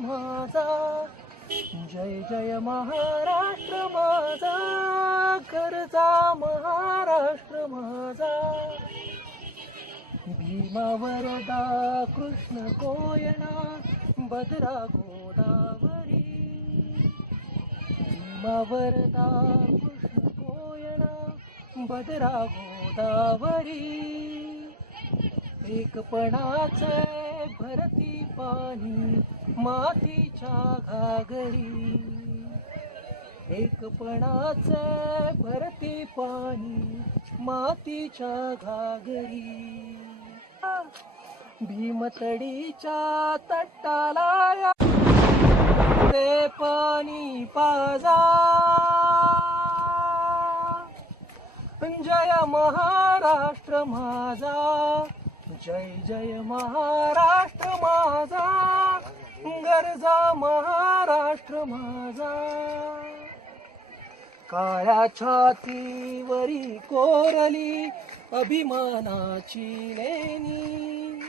माझा. जय जय महाराष्ट्र माझा. गरजा महाराष्ट्र माझा. भीमावरदा कृष्ण कोयना बदरा गोदावरी. भीमावरदा कृष्ण कोयना बदरा गोदावरी. एकपणाचं भरती पाणी मातीच्या घागरी. एकपणाचे भरती पाणी मातीच्या घागरी. भीमतडीच्या तट्टाला ते पाणी पाजा. जय महाराष्ट्र माझा. जय जय महाराष्ट्र माझा. गरजा महाराष्ट्र माझा. काळ्या छातीवरी कोरली अभिमानाची लेणी.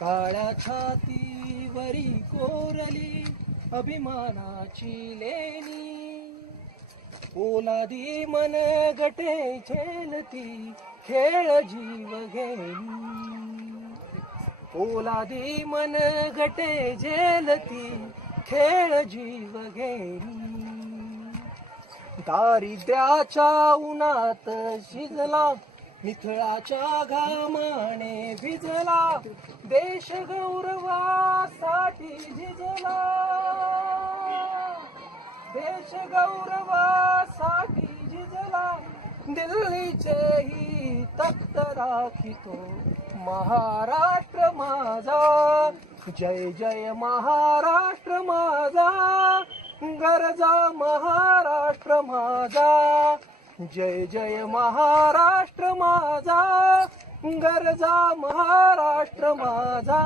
काळ्या छातीवरी कोरली अभिमानाची लेणी. ओलादी मन गटे झेलती खेळ जीव घेणी ओलादी मन गटे झेलती खेळ जीव घेरी. दारिद्र्याच्या उन्हात शिजला मिथळाच्या घामाने भिजला देश गौरवासाठी झिजला. देश गौरवासाठी दिल्लीचेही तख्त राखितो. महाराष्ट्र माझा. जय जय महाराष्ट्र माझा. गरजा महाराष्ट्र माझा. जय जय महाराष्ट्र माझा. गरजा महाराष्ट्र माझा.